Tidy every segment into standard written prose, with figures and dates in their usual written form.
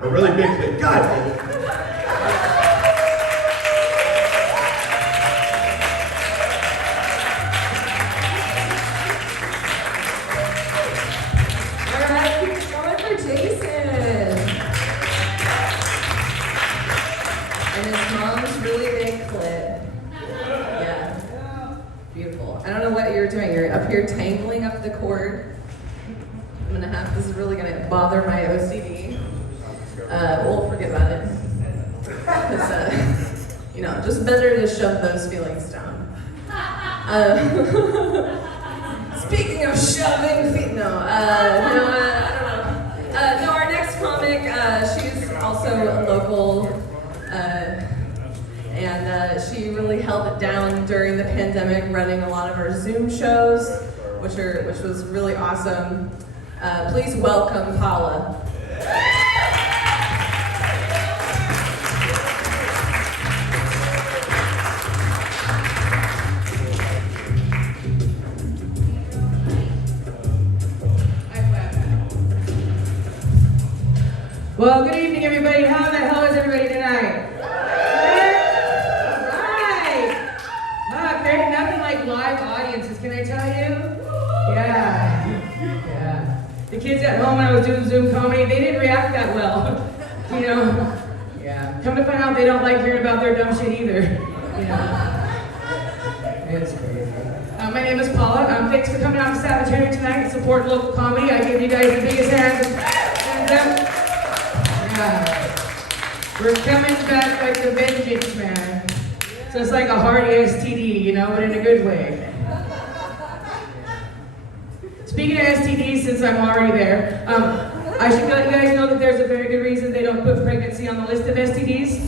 A really big thing. God! Alright, keep going for Jason. And his mom's really big clit. Yeah. Beautiful. I don't know what you're doing. You're up here tangling up the cord. This is really gonna bother my OCD. We'll forget about it. Because, just better to shove those feelings down. Speaking of shoving I don't know. No, our next comic, she's also a local, and she really held it down during the pandemic, running a lot of our Zoom shows, which was really awesome. Please welcome Paula. Well, good evening, everybody. How the hell is everybody tonight? All right. There's nothing like live audiences, can I tell you? Yeah. The kids at home when I was doing Zoom comedy, they didn't react that well. Yeah. Come to find out they don't like hearing about their dumb shit either. It's crazy. My name is Paula. Thanks for coming out to Savage Henry tonight and support local comedy. I give you guys the biggest hands. We're coming back like the vengeance, man. So it's like a hearty STD, but in a good way. Speaking of STDs, since I'm already there, I should let you guys know that there's a very good reason they don't put pregnancy on the list of STDs.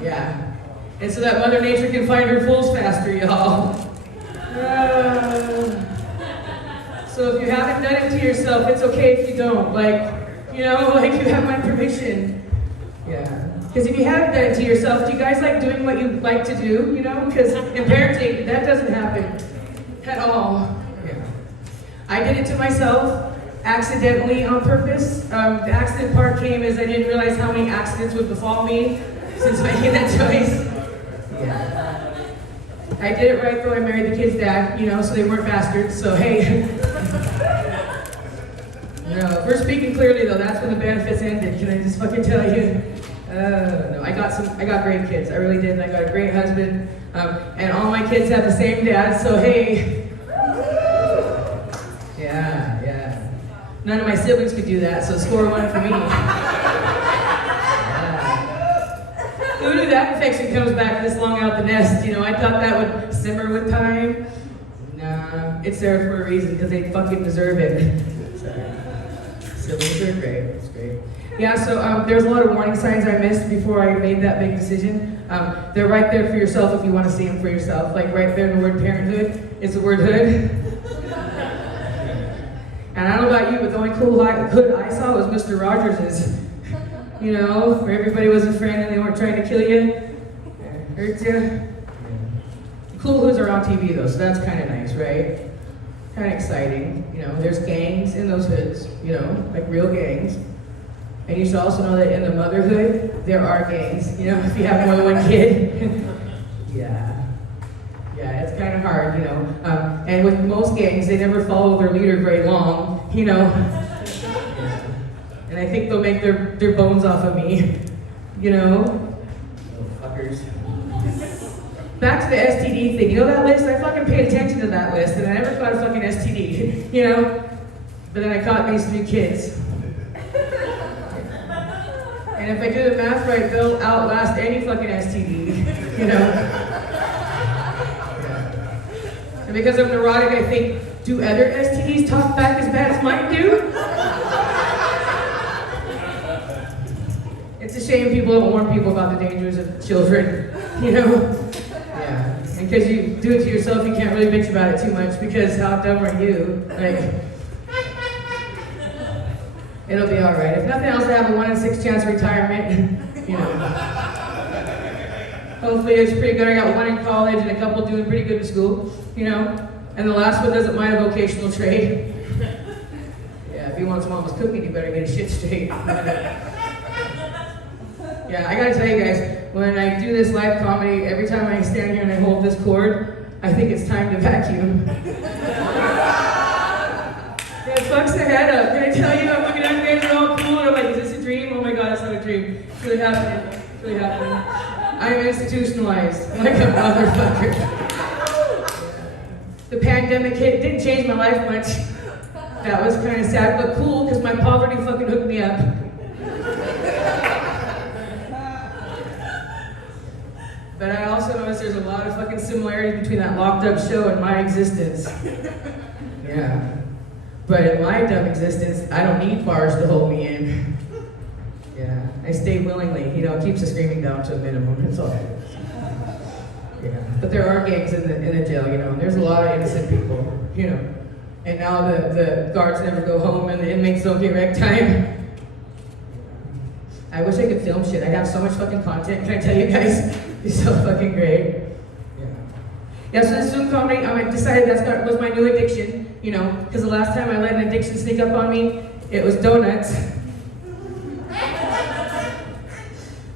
Yeah. And so that Mother Nature can find her fools faster, y'all. So if you haven't done it to yourself, it's okay if you don't. You have my permission. Yeah. Because if you haven't done it to yourself, do you guys like doing what you like to do, Because in parenting, that doesn't happen at all. Yeah. I did it to myself, accidentally on purpose. The accident part came as I didn't realize how many accidents would befall me since making that choice. Yeah. I did it right though, I married the kid's dad, so they weren't bastards, so hey. No, we're speaking clearly though, that's when the benefits ended. Can I just fucking tell you? No, I got great kids, I really did. I got a great husband, and all my kids have the same dad, so hey. Yeah. None of my siblings could do that, so score one for me. Yeah. Who knew that infection comes back this long out the nest? I thought that would simmer with time. Nah, it's there for a reason, because they fucking deserve it. Siblings are great, it's great. Yeah, so there's a lot of warning signs I missed before I made that big decision. They're right there for yourself if you want to see them for yourself. Like right there in the word parenthood is the word hood. And I don't know about you, but the only cool hood I saw was Mr. Rogers's. Where everybody was a friend and they weren't trying to kill you. Hurt you. Cool hoods are on TV though, so that's kind of nice, right? Kind of exciting. There's gangs in those hoods, like real gangs. And you should also know that in the motherhood, there are gangs, if you have more than one kid. Yeah, it's kind of hard, and with most gangs, they never follow their leader very long, And I think they'll make their bones off of me, Little fuckers. Back to the STD thing, that list? I fucking paid attention to that list, and I never caught a fucking STD, But then I caught these 3 kids. And if I do the math right, they'll outlast any fucking STD, And because I'm neurotic, I think, do other STDs talk back as bad as mine do? It's a shame people don't warn people about the dangers of children, Yeah. And because you do it to yourself, you can't really bitch about it too much, because how dumb are you? It'll be all right. If nothing else, I have a 1 in 6 chance of retirement. Hopefully it's pretty good. I got 1 in college and a couple doing pretty good in school, And the last one doesn't mind a vocational trade. Yeah, if he wants mama's cooking, you better get his shit straight. Yeah, I gotta tell you guys, when I do this live comedy, every time I stand here and I hold this cord, I think it's time to vacuum. It fucks the head up. Can I tell you, I'm looking at you guys, are all cool, and I'm like, is this a dream? Oh my god, it's not a dream. It's really happening. It's really happening. I'm institutionalized, like a motherfucker. The pandemic hit, didn't change my life much. That was kind of sad, but cool, because my poverty fucking hooked me up. But I also noticed there's a lot of fucking similarities between that locked up show and my existence. Yeah. But in my dumb existence, I don't need bars to hold me in. Yeah. I stay willingly, you know, it keeps the screaming down to a minimum. It's all good. Yeah. But there are gangs in the jail, you know, and there's a lot of innocent people, you know. And now the guards never go home and the inmates don't get rec time. I wish I could film shit. I have so much fucking content. Can I tell you guys? It's so fucking great. Yeah, so this Zoom comedy, I decided that was my new addiction, you know, because the last time I let an addiction sneak up on me, it was donuts.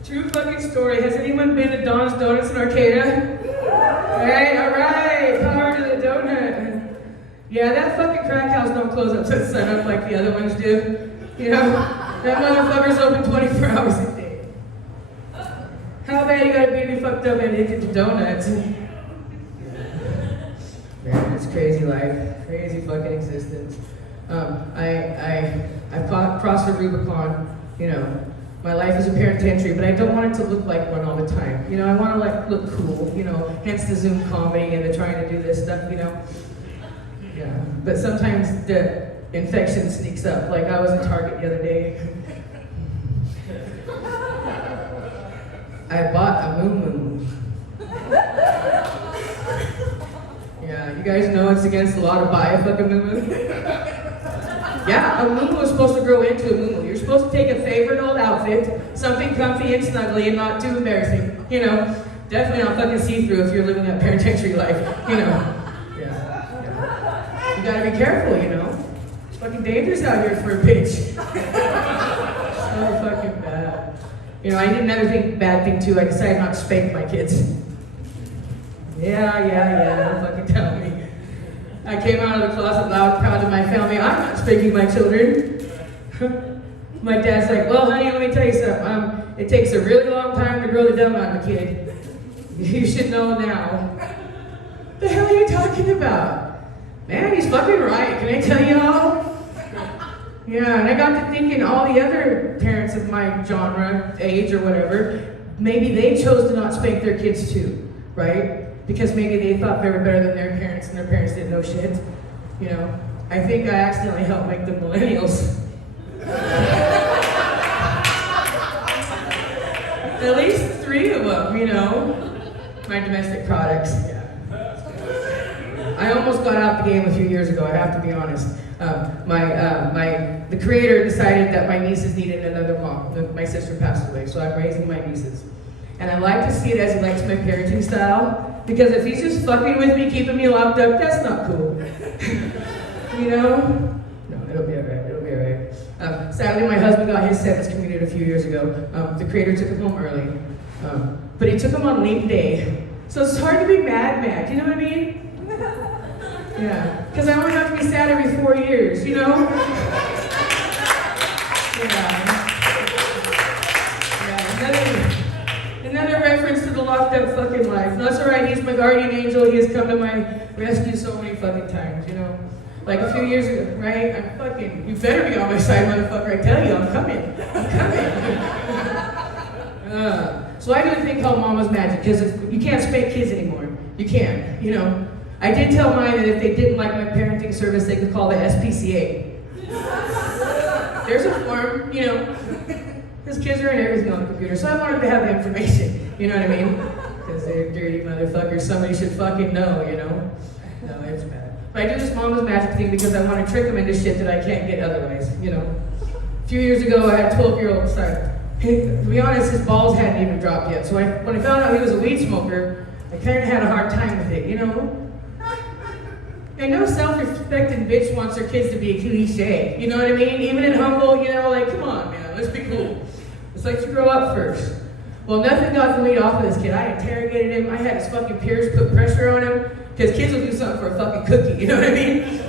True fucking story. Has anyone been to Don's Donuts in Arcata? All right, power to the donut. Yeah, that fucking crack house don't close up to sun up like the other ones do. You know, that motherfucker's open 24 hours a day. How bad you gotta be to be fucked up and addicted to donuts? Man, it's crazy life, crazy fucking existence. I've crossed the Rubicon, you know. My life is a penitentiary, but I don't want it to look like one all the time. You know, I want to like look cool, you know, hence the Zoom comedy and the trying to do this stuff, you know. Yeah, but sometimes the infection sneaks up. Like I was in Target the other day. I bought a moo-moo. Yeah, you guys know it's against the law to buy a fucking moo-moo? Yeah, a moo-moo is supposed to grow into a moo-moo. You're supposed to take a favorite old outfit, something comfy and snuggly and not too embarrassing. You know, definitely not fucking see-through if you're living that penitentiary life, you know. Yeah. You gotta be careful, you know. It's fucking dangerous out here for a bitch. So fucking bad. You know, I did another bad thing too. I decided not to spank my kids. Yeah, don't fucking tell me. I came out of the closet loud, proud to my family. I'm not spanking my children. My dad's like, well, honey, let me tell you something. It takes a really long time to grow the dumb out of a kid. You should know now. The hell are you talking about? Man, he's fucking right. Can I tell you all? Yeah, and I got to thinking all the other parents of my genre, age or whatever, maybe they chose to not spank their kids too, right? Because maybe they thought they were better than their parents and their parents didn't know shit. You know, I think I accidentally helped make them millennials. At least 3 of them, you know. My domestic products. Yeah. I almost got out the game a few years ago, I have to be honest. The creator decided that my nieces needed another mom. My sister passed away, so I'm raising my nieces. And I like to see it as he likes my parenting style, because if he's just fucking with me, keeping me locked up, that's not cool. You know? No, it'll be alright, sadly, my husband got his sentence commuted a few years ago. The creator took him home early. But he took him on leap day. So it's hard to be mad, you know what I mean? Yeah, because I only have to be sad every 4 years, you know? Another reference to the locked up fucking life. No, that's alright, he's my guardian angel. He has come to my rescue so many fucking times, you know? Like a few years ago, right? You better be on my side, motherfucker. I tell you, I'm coming. So I do a thing called Mama's Magic, because you can't spank kids anymore. You can't, you know? I did tell mine that if they didn't like my parenting service, they could call the SPCA. There's a form, you know, because kids are in everything on the computer, so I wanted to have the information, you know what I mean? Because they're dirty motherfuckers, somebody should fucking know, you know? No, it's bad. But I do this Mama's Magic thing because I want to trick them into shit that I can't get otherwise, you know? A few years ago, I had a 12-year-old son. To be honest, his balls hadn't even dropped yet, so when I found out he was a weed smoker, I kind of had a hard time with it, you know? And no self-respecting bitch wants their kids to be a cliche. You know what I mean? Even in Humble, you know, like, come on, man, let's be cool. Let's let you grow up first. Well, nothing got the weight off of this kid. I interrogated him. I had his fucking peers put pressure on him. Because kids will do something for a fucking cookie, you know what I mean?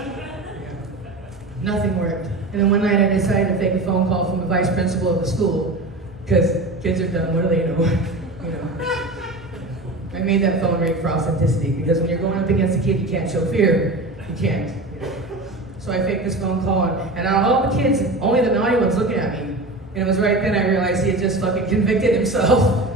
Nothing worked. And then one night I decided to take a phone call from the vice principal of the school. Because kids are dumb, what do they know? You know. I made that phone ring for authenticity. Because when you're going up against a kid, you can't show fear. You can't. You know. So I faked this phone call, and out of all the kids, only the naughty one's looking at me. And it was right then I realized he had just fucking convicted himself.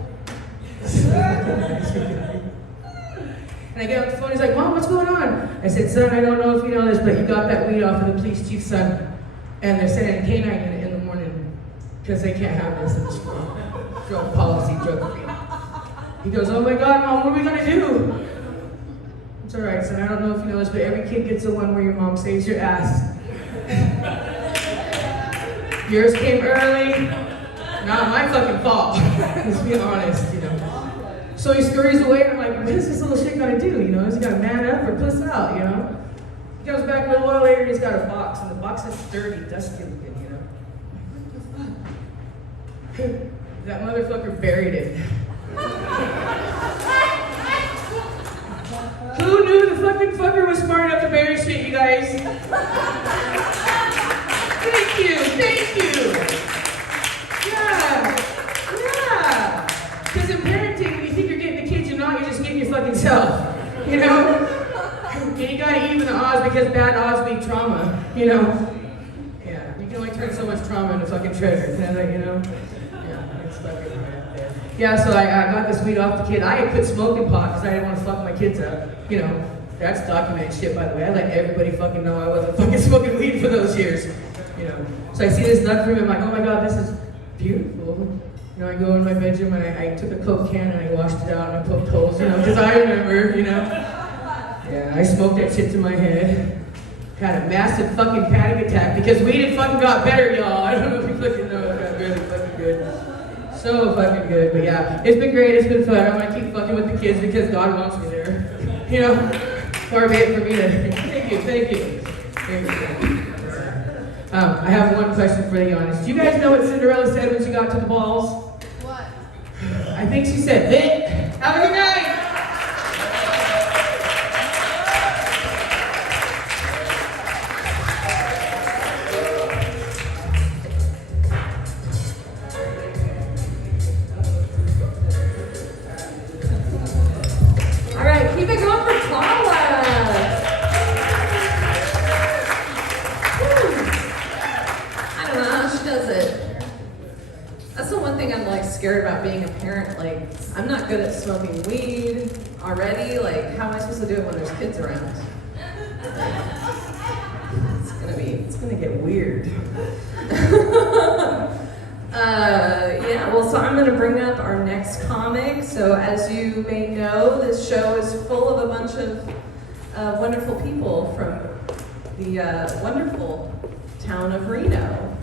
And I get off the phone, he's like, Mom, what's going on? I said, son, I don't know if you know this, but you got that weed off of the police chief's son. And they're sending a canine unit in the morning because they can't have this in the school. Drug policy, drug free. He goes, oh my God, Mom, what are we gonna do? It's all right, son, I don't know if you know this, but every kid gets the one where your mom saves your ass. Yours came early, not my fucking fault. Let's be honest, you know. So he scurries away, and I'm like, what is this little shit gonna do? You know, is he gonna man up or puss out, you know? He comes back a little while later, and he's got a box, and the box is dirty, dusty looking, you know? What the fuck? That motherfucker buried it. Who knew the fucking fucker was smart enough to bury shit, you guys? Thank you. Yeah. Because in parenting, when you think you're getting the kids, you're not, you're just getting your fucking self. You know? And you gotta even the odds because bad odds beat trauma, you know? Yeah, you can only turn so much trauma into fucking treasure, you know? Yeah, it's fucking right up there. Yeah, so I got this weed off the kid. I had quit smoking pot because I didn't want to fuck my kids up. You know, that's documented shit, by the way. I let everybody fucking know I wasn't fucking smoking weed for those years. You know, so I see this nut room, I'm like, oh my God, this is beautiful. You know, I go in my bedroom and I took a Coke can and I washed it out and I poked holes, you know, because I remember, you know. Yeah, I smoked that shit to my head. Had a massive fucking panic attack because weed had fucking got better, y'all. I don't know if you fucking know, it got really fucking good. So fucking good, but yeah, it's been great, it's been fun. I'm gonna keep fucking with the kids because God wants me there. You know, far be it for me to, thank you. I have one question for the audience. Do you guys know what Cinderella said when she got to the balls? What? I think she said, Vic, have a good night! All right, keep it going for Paula. I don't know how she does it. That's the one thing I'm like scared about being a parent. Like, I'm not good at smoking weed already. Like, how am I supposed to do it when there's kids around? It's gonna get weird. Yeah, well, so I'm gonna bring up our next comic. So as you may know, this show is full of a bunch of wonderful people from the wonderful town of Reno.